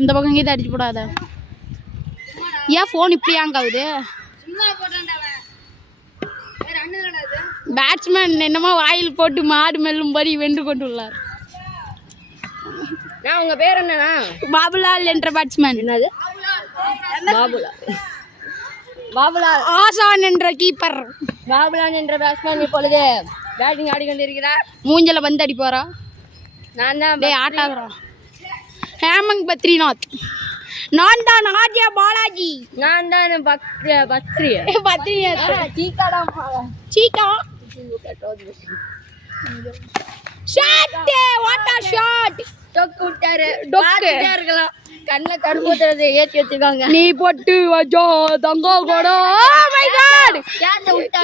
இந்த பக்கம் கீதை அடிச்சு போடாத. ஏன் ஃபோன் இப்படி ஹேங் ஆகுது? பேட்ஸ்மேன் என்னமோ வாயில் போட்டு மாடு மெல்லும்படி வென்று கொண்டுள்ளார். உங்க பேர் என்னன்னா? பாபுலால் என்ற பேட்ஸ்மேன். என்னது? பாபுலால் ஆசான் என்ற கீப்பர். பாபுலால் என்ற பேட்ஸ்மேன் இப்பொழுது பேட்டிங் ஆடிக்கொண்டிருக்கிறார். மூஞ்சல வந்து அடி போறா. நான் தான் ஆட்டாகிறோம். ஹேமங் பத்ரிநாத். நான் தான் ஆர்ஜே பாலாஜி. நான் தான் பத்ரிநாத். சீக்கா ஷாட். What a shot. டொக்கு விட்டாரு. இருக்கலாம். கண்ணை கரும்புறது ஏற்றி வச்சிருக்காங்க. நீ பொட்டு வச்சோ தங்கோ கூட. ஓ மை காட்.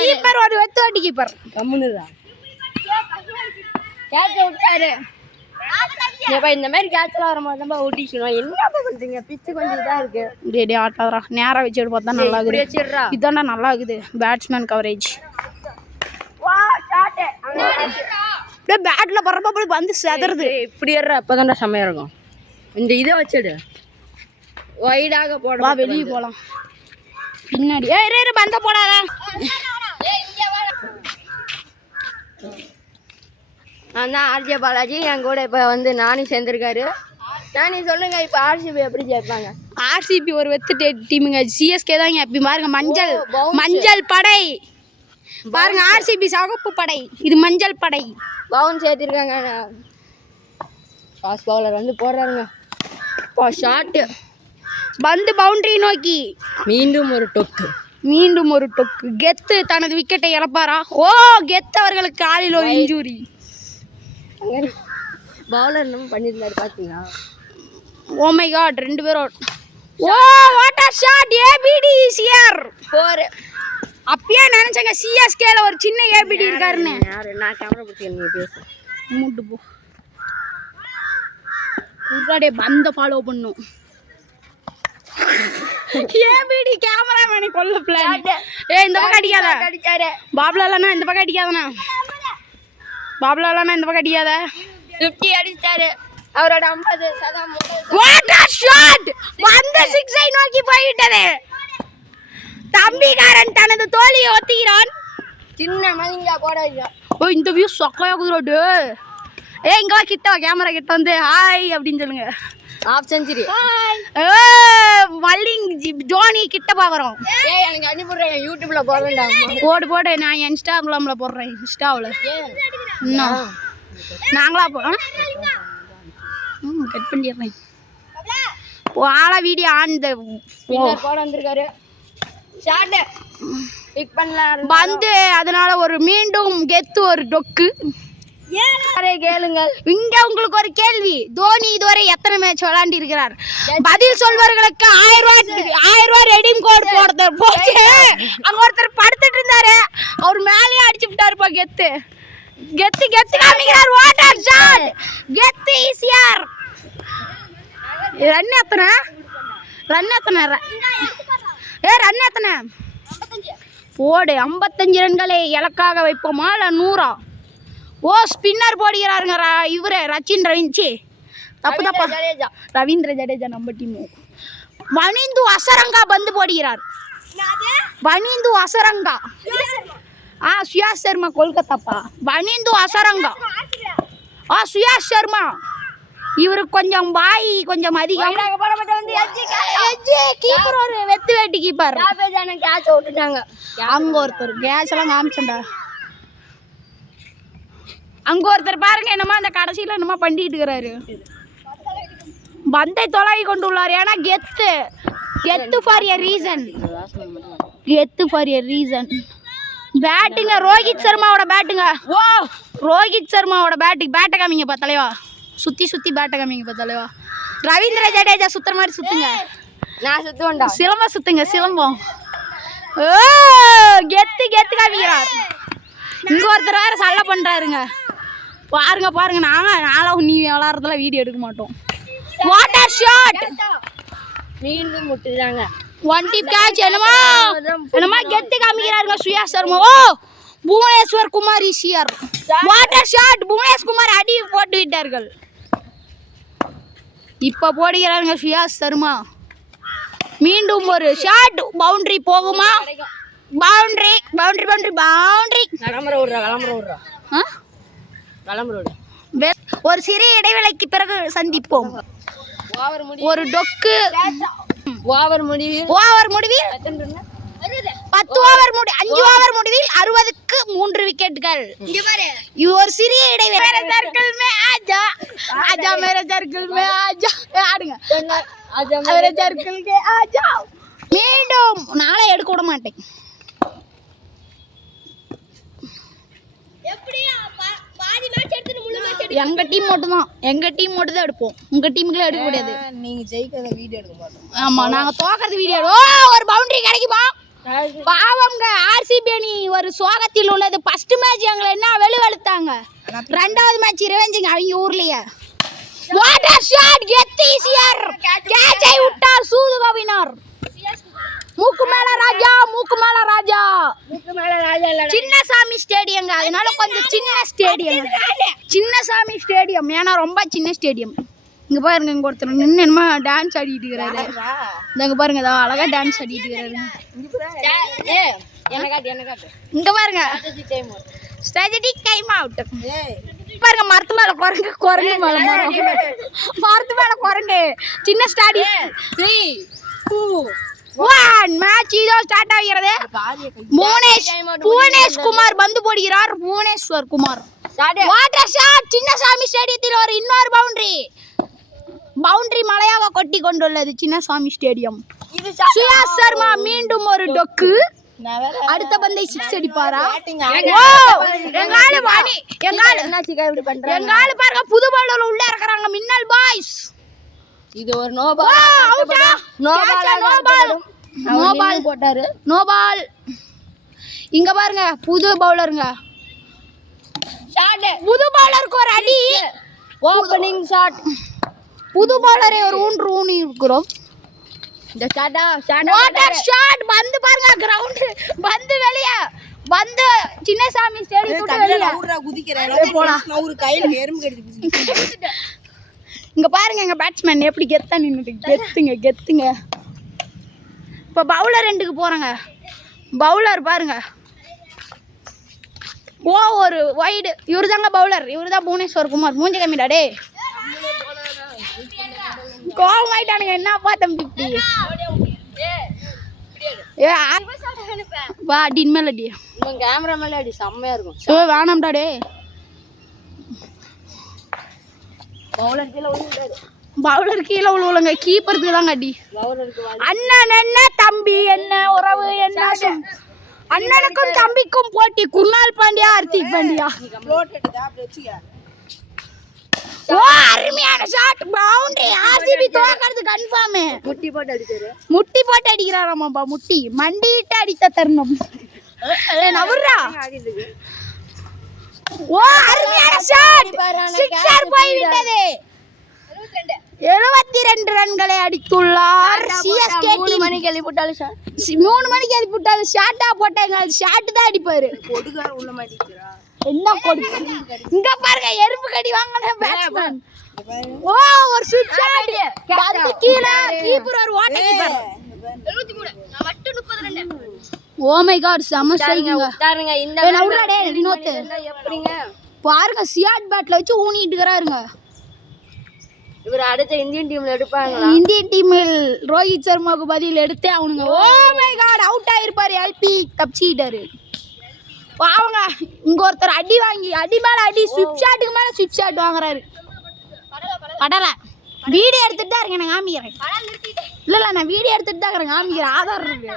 கீப்பர் ஒரு வெத்துவாட்டி கீப்பர். கம்முனுடா. கேட்ச விட்டாரு. இந்த மாதிரி கேட்சலாம் வரும்போது தான் ஓட்டிக்கணும். என்ன பண்றீங்க? பிச்சு கொஞ்சம் இதா இருக்கு. டே ஆட்டாதரா. நேரா வச்சு பார்த்தா நல்லா இருக்குது. இதாண்டா நல்லா இருக்குது பேட்ஸ்மேன் கவரேஜ். அப்படியே பேட்ல பறப்ப வந்து செதறது. இப்படி ஏற அப்பதான்டா செம்மையா இருக்கும். இந்த இதை வச்சிடு. வைடாக போட. வெளியே போலாம். பின்னாடி ஏய் பந்த போடாத. நான் தான் ஆர்ஜே பாலாஜி. என் கூட இப்போ வந்து நானி சேர்ந்துருக்காரு. நானி சொல்லுங்க, இப்போ ஆர்சிபி எப்படி ஜெயிப்பாங்க? ஆர்சிபி ஒரு வெத்து டீமுங்க. சிஎஸ்கே தான் எப்பி பாருங்க. மஞ்சள் படை பாருங்க. ஆர்சிபி சகப்பு படை, இது மஞ்சள் படை. பவுன் சேர்த்திருக்காங்க. ஃபாஸ்ட் பவுலர் வந்து போடுறாருங்க. ஷாட்டு பந்து பவுண்டரி நோக்கி. மீண்டும் ஒரு டொக்கு. கெத்து தனது விக்கெட்டை இழப்பாரா? ஓ கெத்து அவர்களுக்கு காலில் ஒரு இன்ஜூரி. பவுலர் நம்ம பண்ணியிருந்தாரு பார்த்தீங்களா? ஓ மை காட். 2 பேரும். Oh what a shot. ABD is here. 4. அப்பயே நினைச்சங்க சிஎஸ்கேல ஒரு சின்ன ஏபிடி இருக்காருன்னு. நான் கேமரா பிடிச்சி நீ பேசு. மூட்டு போ. உடனே பந்த ஃபாலோ பண்ணும். ஏபிடி கேமராமேனை கொல்ல பிளான். இந்த பக்கம் அடிக்காத. பாபுலாலனா இந்த பக்கம் அடிக்காதனா. இந்த பக்கம் அடிக்காத. 50 அடிச்சாரு. அவரோட 50 சதம். What a shot. வந்த 6ஐ நோக்கி போய்விட்டது. தம்பிகாரன் தனது தோலியை ஒத்திக்கிறான். சின்ன மலிங்கா போடாதீங்க. ஓ இந்த வியூ சொக்கையா குதிரோடு. இங்க வா, கிட்ட வா. கேமரா கிட்ட வந்து ஹாய் அப்படின்னு சொல்லுங்க. Half century. மல்லிங் ஜோனி கிட்ட பாக்குறோம். எனக்கு அனுப்பிடுறேன். யூடியூப்ல போட வேண்டாம். போடு. நான் இன்ஸ்டாகிராம்ல போடுறேன். இன்ஸ்டாவில் நாங்களா கட் பண்ணிடுறேன். ஆளா வீடியோ ஆன் த போட வந்திருக்காரு. ஷாட் பிக் பண்ணலாம் வந்து. அதனால ஒரு மீண்டும் கெத்து ஒரு டொக்கு. கேளுங்கள். இங்க உங்களுக்கு ஒரு கேள்வி. தோனி இதுவரை எத்தனை மேட்ச் விளையாண்டு இருக்கிறார்? பதில் சொல்வர்களுக்கு 1000 ரூபாய் ரெடீம் கோட் போச்சு. அங்க ஒருத்தர் படுத்துட்டு இருந்தாரு. அவர் மேலேயே அடிச்சு விட்டாருப்பா. கெத்து காமிக்கிறார். What a shot. கெத்து இஸ் ஹியர். ரன் எத்தனை? போடு. 55 ரன்களை இலக்காக வைப்போமா இல்லை 100? ஓ ஸ்பின்னர் போடுகிறாருங்க இவரு ரச்சின் ரவீந்திர. தப்பா ரவீந்திர ஜடேஜா நம்ம டீம். வனிந்து அசரங்கா பந்து போடுகிறார். வனிந்து அசரங்கா. சுயாஷ் சர்மா கொல்கத்தாப்பா. வனிந்து அசரங்கா. சுயாஷ் சர்மா. இவருக்கு கொஞ்சம் பாய் கொஞ்சம் அதிகம். கீப்பர் ஒரு வெத்து வேட்டி கீப்பர். கேட்ச விட்டுட்டாங்க. அங்க ஒருத்தர் கேட்ச் எல்லாம் காமிச்சண்டா. அங்க ஒருத்தர் பாருங்க என்னமா அந்த கடைசியில என்னமா பண்ணிட்டு இருக்கிறாரு. பந்தை தொலைவி கொண்டு உள்ளார். ஏன்னா கெத்து ஃபார் எ ரீசன். பேட்டிங்க ரோஹித் சர்மாவோட பேட்டுங்க. ரோஹித் சர்மாவோட பேட்டை காமிங்கப்பா தலைவா. சுத்தி பேட்டை காமிங்கப்பா தலைவா. ரவீந்திர ஜடேஜா சுத்துற மாதிரி சுத்துங்க. நான் சுத்துவேன்டா. சிலம்பம் சுத்துங்க. சிலம்பம். கெத்து காமிக்கிறார். இங்க ஒருத்தர் வேற சல்ல பண்றாருங்க. பாருங்க நானும் நீ விளாட்றதுல வீடியோ எடுக்க மாட்டோம். What a shot. மீண்டும் முட்டுறாங்க. One dip catch. என்னமா கெத்து காமிக்கிறாருங்க சுயாஷ் சர்மா. புவனேஸ்வர் குமார் ஈசிஆர் வாட்டர் ஷாட் புவனேஸ்வர் குமார் அடி போட்டு விட்டார்கள். இப்போ போடுகிறாருங்க சுயாஸ் சர்மா. மீண்டும் ஒரு ஷாட். பவுண்டரி போகுமா? Boundary boundary boundary boundary. ஒரு சிறிய இடைவேளைக்கு பிறகு சந்திப்போம். ஒரு டொக்கு. ஓவர் முடிவில் 10 ஓவர் 5 ஓவர் முடிவில் 60க்கு 3 விக்கெட்டுகள். ஒரு சிறிய இடைவேளை. மீண்டும் நாளை எடுக்க விட மாட்டேன். எங்க டீம் மட்டும் தான் எடுப்போம். உங்க டீமுக்குலாம் எடுக்க முடியாது. நீங்க ஜெயிக்கிறத வீடியோ எடுக்க மாட்டோம். ஆமா நாங்க தோக்கறது வீடியோ. ஒரு பவுண்டரி கிடைக்குமா? பாவம்ங்க ஆர்சிபி அணி ஒரு சோகத்தில் உள்ளது. ஃபர்ஸ்ட் மேட்ச் எங்களை என்ன வெளுவெளுத்தாங்க. ரெண்டாவது மேட்ச் ரிவெஞ்சிங்க அவங்க ஊர்லயே. வாட்டர் ஷாட் கெத் ஈசிஆர். கேட்சை விட்டார் சூதுகவினார். மூக்கு மேல ராஜா சின்னசாமி ஸ்டேடியங்க. அதனால கொஞ்சம் சின்னசாமி ஸ்டேடியம். ஏன்னா ரொம்ப சின்ன ஸ்டேடியம். இங்க பாருங்க இங்க ஒருத்தர் நின்று என்னமா டான்ஸ் ஆடிட்டு இருக்கிறாரு. இங்க பாருங்க இதோ அழகா டான்ஸ் ஆடிட்டு இருக்காரு. இங்க பாருங்க ஸ்ட்ராட்டஜிக் டைம் அவுட். பாருங்க மரத்து மேல குரங்கு மேல மரத்து மேல குரங்கு. சின்ன ஸ்டாடியம். 3 2 1 மேட்ச் இதோ ஸ்டார்ட் ஆகிறது. புவனேஷ் குமார் பந்து போடுகிறார். Bhuvneshwar Kumar what a shot. சின்னசாமி ஸ்டேடியத்தில் ஒரு இன்னொரு பவுண்டரி மலையாக கொட்டி கொண்டுள்ளது சின்னசாமி ஸ்டேடியம். சுயாஸ் சர்மா மீண்டும் ஒரு டொக்கு. அடுத்த பந்தை 6 அடிப்பாரா? எங்கால பாருங்க புது பவுலர் உள்ள இருக்கிறாங்க. மின்னல் பாய்ஸ். இது ஒரு நோ பால் போட்டாரு. No ball. இங்க பாருங்க புது பவுலருங்க. புது பவுலருக்கு ஒரு அடி. Opening shot. புது பவுலரை ஒரு ஊனி இருக்கிறோம். இந்த வாட்டர் ஷாட். பந்து பாருங்க கிரவுண்ட். பந்து வெளியே. பந்து சின்னசாமி ஸ்டேடியத்துக்கு வெளியே இங்க பாருங்க எங்க பேட்ஸ்மேன் எப்படி கெத்தா நின்னுட்டு கெத்துங்க. இப்ப பவுலர் ரெண்டுக்கு போறாங்க. பவுலர் பாருங்க. ஒரு வைடு. இவருதாங்க பவுலர். இவருதான் புவனேஸ்வர் குமார். மூஞ்ச கம்மிடா டே. கோவம் ஆயிட்டானுங்க. என்னப்பா தம்பி வா அடின் மேல அடி. கேமரா மேல அடி செம்மையா இருக்கும். வேணாம்டா டே. பவுலர் கீழே விழுவுலங்க. கீப்பருக்கு தாங்க அடி. அண்ணன் என்ன தம்பி என்ன உறவு என்ன? அண்ணனுக்கும் தம்பிக்கும் போட்டி. குர்னால் பாண்டியா ஹர்திக் பாண்டியா. அருமையான ஷாட். பவுண்டரி. ஆர்சிபி தோக்கறது கன்ஃபார்ம். முட்டி போட்டு அடிக்கிறாராமாப்பா. முட்டி மண்டிட்டு அடித்த தருணம். நவர்றா. அருமையான ஷாட். சிக்ஸர் போய் விட்டது. 72 ரன்களை அடித்துள்ளார் சிஎஸ்கே டீம். 3 மணிக்கு எழுப்பிட்டாலும் ஷாட்டா போட்டாங்க. ஷாட் தான் அடிப்பாரு. என்ன கொடு. இங்க பாருங்க எறும்பு கடி வாங்குன பேட்ஸ்மேன். ஒரு ஸ்விட்ச் ஷாட். பந்து கீழ. கீப்பர் ஒரு ஓட்ட கீப்பர். 73 நான் மட்டும் 30 ரன். ஓ மை காட் செம ஸ்ட்ரைக்கிங்க. உட்காருங்க. இந்த நவுறடே வினோத் எப்படிங்க பாருங்க சியாட் பேட்ல வச்சு ஊனிட்டு இருக்கறாருங்க. இவர் அடுத்த இந்தியன் டீம்ல எடுப்பாங்களா? இந்தியன் டீமில் ரோஹித் சர்மாக்கு பதில் எடுத்தே அவனுங்க. ஓ மை காட் அவுட் ஆயிருப்பாரு. எல்பி தப்பிச்சிட்டாரு. பாவங்க இங்க ஒருத்தர் அடி வாங்கி அடி மேல அடி. ஸ்விப் ஷாட்டுக்கு மேல ஸ்விப் ஷாட் வாங்குறாரு. கடல வீடியோ எடுத்துட்டு தான் இருக்கேன். நான் காமிக்கிறேன். இல்ல நான் வீடியோ எடுத்துட்டு தான் இருக்கேன். காமிக்கிறேன். ஆதார் இருக்கு.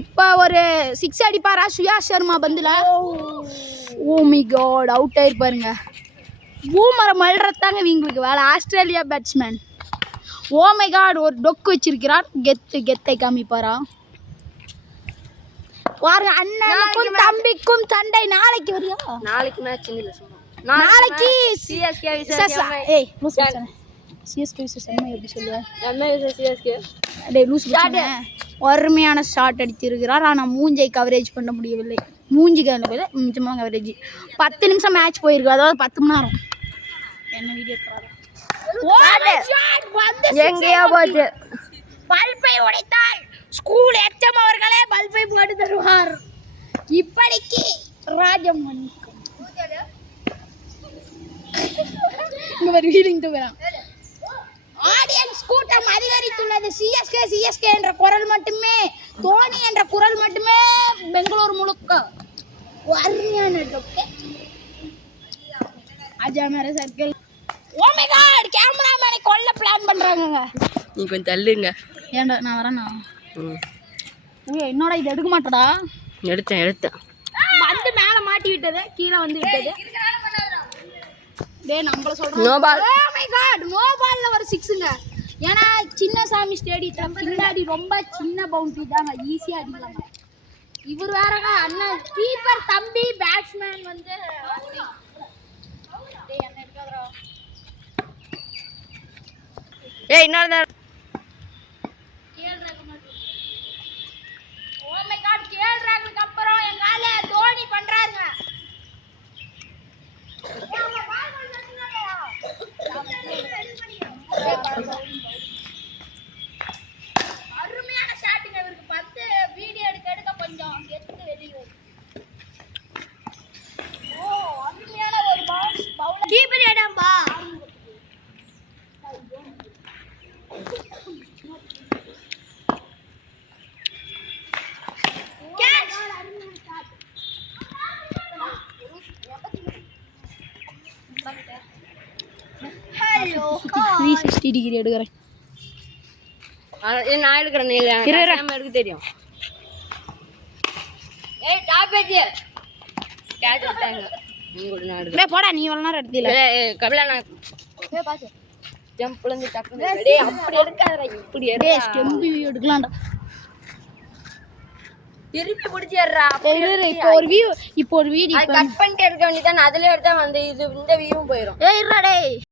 இப்ப ஒரு 6 அடிப்பாரா சுயாஸ் சர்மா பந்துல. ஓ மை காட் அவுட் ஆயிருப்பாருங்க. பூமரம் அல்றதாங்க இவங்களுக்கு வேலை. Australia batsman. Oh my God ஒரு டொக்கு வச்சிருக்கிறார். கெத்தை காமிப்பாரா பாருங்க. அண்ணனுக்கும் தம்பிக்கும் சண்டை. நாளைக்கு வரியா? நாளைக்கு மேட்ச் இல்ல சும்மா. நாளைக்கு சிஎஸ்கே சிஎஸ்கே செம்ம எப்படி சொல்லுவேன் எம்ஏ சிஎஸ்கே டே லூஸ் அருமையான ஷாட் அடித்திருக்கிறார் ஆனால் மூஞ்சை கவரேஜ் பண்ண முடியவில்லை மூஞ்சிக்கு நிஜமாக கவரேஜ் 10 நிமிஷம் மேட்ச் போயிருக்கு அதாவது 10 மணி நேரம் என்ன வீடியோ எங்கேயோ போச்சு பல்பை உடைத்தால் ஸ்கூல் எக்ஸாம் அவர்களே பல்பை போட்டு தருவார் இப்படிக்கு ராஜம் இங்க ஒரு ஃபீலிங் தூக்குறான் ஆடியன்ஸ் கூட்டம் அதிகரித்துள்ளது சிஎஸ்கே என்ற குரல் மட்டுமே தோனி என்ற குரல் மட்டுமே பெங்களூர் முழுக்க அருமையான அஜாமர சர்க்கிள் ஓ மை காட் கேமராமேனை கொல்ல பிளான் பண்றாங்க நீ கொஞ்சம் தள்ளுங்க ஏன்டா நான் வரேனா என்னோட இது எடுக்க மாட்டடா எடுத்தேன் வந்து மேல மாட்டி விட்டது கீழே வந்து விட்டது டேய் நம்மள சொல்றோம் no ball oh my god no பால்ல ஒரு 6ங்க ஏனா சின்னசாமி ஸ்டேடியத்துல பின்னாடி ரொம்ப சின்ன பவுண்டரி தாங்க ஈஸியா அடிக்கலாம் இவர் வேறங்க அண்ணன் கீப்பர் தம்பி பேட்ஸ்மேன் வந்து டேய் என்ன இருக்காதடா ஏய் இன்னொரு ஓ மை காட் கேஎல் ராகுலுக்கு அப்புறம் எங்கால தோனி பண்றாருங்க அருமையான ஷாட்டுங்க இவருக்கு 10 வீடியோ எடுக்க கொஞ்சம் எடுத்து வெளியே ஓ அருமையான ஒரு பவுலர் கீப்பர் ஏடாம்பா கேட்ச் ஹலோ 360 டிகிரி எடுக்கறேன் நான் எடுக்கிறேன் எடுக்க தெரியும் ஏய் டாப் பேஜ் கேட்ச் விட்டாங்க உங்களோட நான் எடுக்கிறேன் டேய் போடா நீ இவ்வளவு நேரம் எடுத்தீல ஏய் கபிலா நான் ஏய் பாத்து ஜம்ப்ல இருந்து டக்குனு டேய் அப்படி எடுக்காதடா இப்படி டேய் ஸ்டெம்ப் எடுக்கலாம்டா திருப்பி பிடிச்சிடுறா இப்போ ஒரு வீடியோ கட் பண்ணிட்டு எடுக்க வேண்டியதான் அதுல எடுத்தா வந்து இது இந்த வியூவும் போயிடும் ஏய் இருடா டேய்